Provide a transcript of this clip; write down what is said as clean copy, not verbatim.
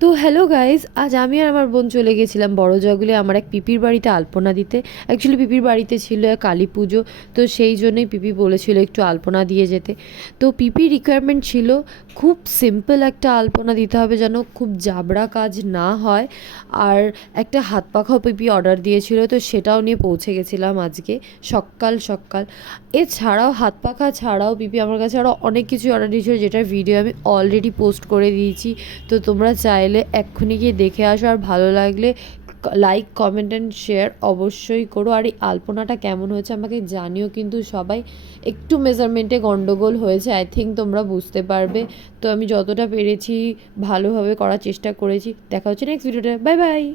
তো hello guys, আজ আমি আর আমার বোন চলে গেছিলাম বড় জঙ্গলে আমার এক পিপির বাড়িতে আলপনা দিতে। অ্যাকচুয়ালি পিপির বাড়িতে ছিল কালী পুজো, তো সেই জন্যই পিপি বলেছিল একটু আলপনা দিয়ে যেতে। তো পিপির রিকোয়ারমেন্ট ছিল খুব সিম্পল একটা আলপনা দিতে হবে, যেন খুব জাবড়া কাজ না হয়। আর একটা হাত পাখাও পিপি অর্ডার দিয়েছিল, তো সেটাও নিয়ে পৌঁছে গেছিলাম আজকে সকাল সকাল। এছাড়াও হাত পাখা ছাড়াও পিপি আমার কাছে আরও অনেক কিছু অর্ডার দিয়েছিল, যেটার ভিডিও আমি অলরেডি পোস্ট করে দিয়েছি। তো তোমরা চাইলে এক্ষুনি গিয়ে দেখে আসো, আর ভালো লাগলে লাইক কমেন্ট অ্যান্ড শেয়ার অবশ্যই করো। আর এই আলপনাটা কেমন হয়েছে আমাকে জানিও কিন্তু সবাই। একটু মেজারমেন্টে গন্ডগোল হয়েছে, আই থিঙ্ক তোমরা বুঝতে পারবে। তো আমি যতটা পেরেছি ভালোভাবে করার চেষ্টা করেছি। দেখা হচ্ছে নেক্সট ভিডিওতে, বাই বাই।